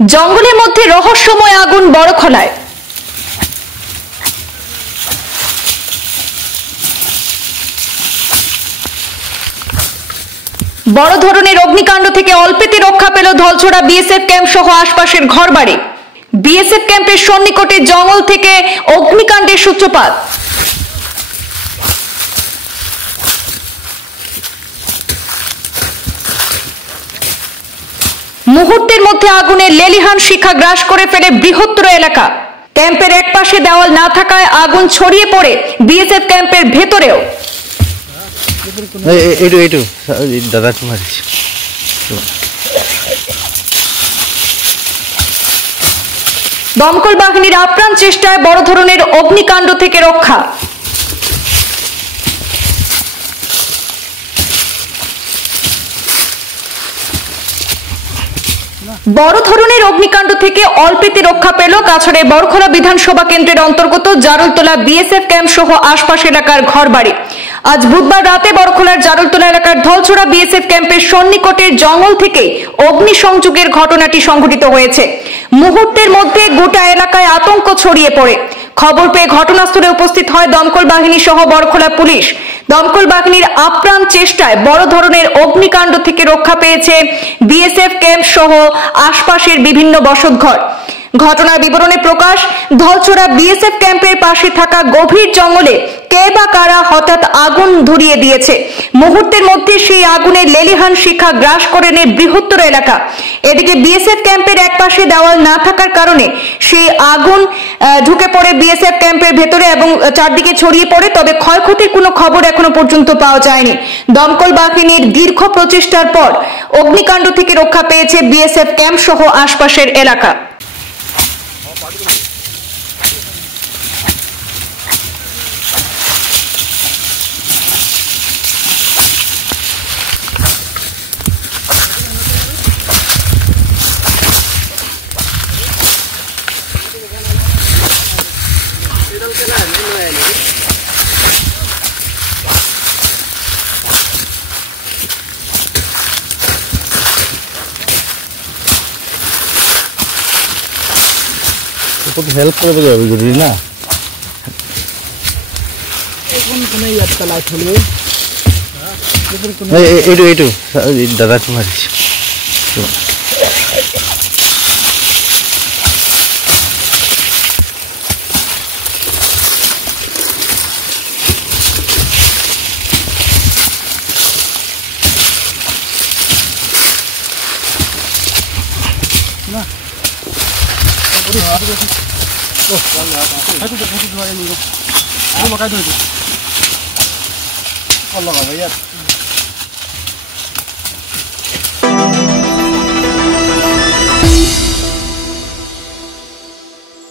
জঙ্গলের মধ্যে রহস্যময় আগুন বড়খলায়। বড় ধরনের অগ্নিকাণ্ড থেকে অল্পেতে রক্ষা পেল ধলছড়া বিএসএফ ক্যাম্প সহ আশপাশের ঘরবাড়ি। বিএসএফ ক্যাম্পের সন্নিকটে জঙ্গল থেকে অগ্নিকাণ্ডের সূত্রপাত। মুহূর্তের মধ্যে আগুনের লেলিহান শিখা গ্রাস করে ফেলে বৃহত্তর এলাকা। ক্যাম্পের একপাশে দেওয়াল না থাকায় আগুন ছড়িয়ে পড়ে বিএসএফ ক্যাম্পের ভেতরেও। দমকল বাহিনীর আপ্রাণ চেষ্টায় বড় ধরনের অগ্নিকাণ্ড থেকে রক্ষা। বড় ধরনের অগ্নিকাণ্ড থেকে অল্পেতে রক্ষা পেল কাছড়ের বড়খলা বিধানসভা কেন্দ্রের অন্তর্গত জারুলতলা বিএসএফ ক্যাম্প সহ আশপাশ এলাকার ঘরবাড়ি। আজ বুধবার রাতে বড়খলার জারুলতলা এলাকার ধলছড়া বিএসএফ ক্যাম্পের সন্নিকটের জঙ্গল থেকে অগ্নিসংযোগের ঘটনাটি সংঘটিত হয়েছে। মুহূর্তের মধ্যে গোটা এলাকায় আতঙ্ক ছড়িয়ে পড়ে। খবর পেয়ে ঘটনাস্থলে উপস্থিত হয় দমকল বাহিনী সহ বড়খলা পুলিশ। দমকল বাহিনীর আপ্রাণ চেষ্টায় বড় ধরনের অগ্নিকাণ্ড থেকে রক্ষা পেয়েছে বিএসএফ ক্যাম্প সহ আশপাশের বিভিন্ন বসতঘর। ঘটনার বিবরণে প্রকাশ, ধলছড়া বিএসএফ ক্যাম্পের পাশে থাকা গভীর জঙ্গলে কে বা কারা হঠাৎ আগুন ধরিয়ে দিয়েছে। মুহূর্তের মধ্যে সেই আগুনের লেলিহান শিখা গ্রাস করে নেয় বৃহত্তর এলাকা। এদিকে বিএসএফ ক্যাম্পের একপাশে দেওয়াল না থাকার কারণে সেই আগুন ঢুকে পড়ে বিএসএফ ক্যাম্পের ভেতরে এবং চারদিকে ছড়িয়ে পড়ে। তবে ক্ষয়ক্ষতির কোনো খবর এখনো পর্যন্ত পাওয়া যায়নি। দমকল বাহিনীর দীর্ঘ প্রচেষ্টার পর অগ্নিকাণ্ড থেকে রক্ষা পেয়েছে বিএসএফ ক্যাম্প সহ আশপাশের এলাকা। হেল্প করে দেবে জরুরি না এইটু দাদা মারিস না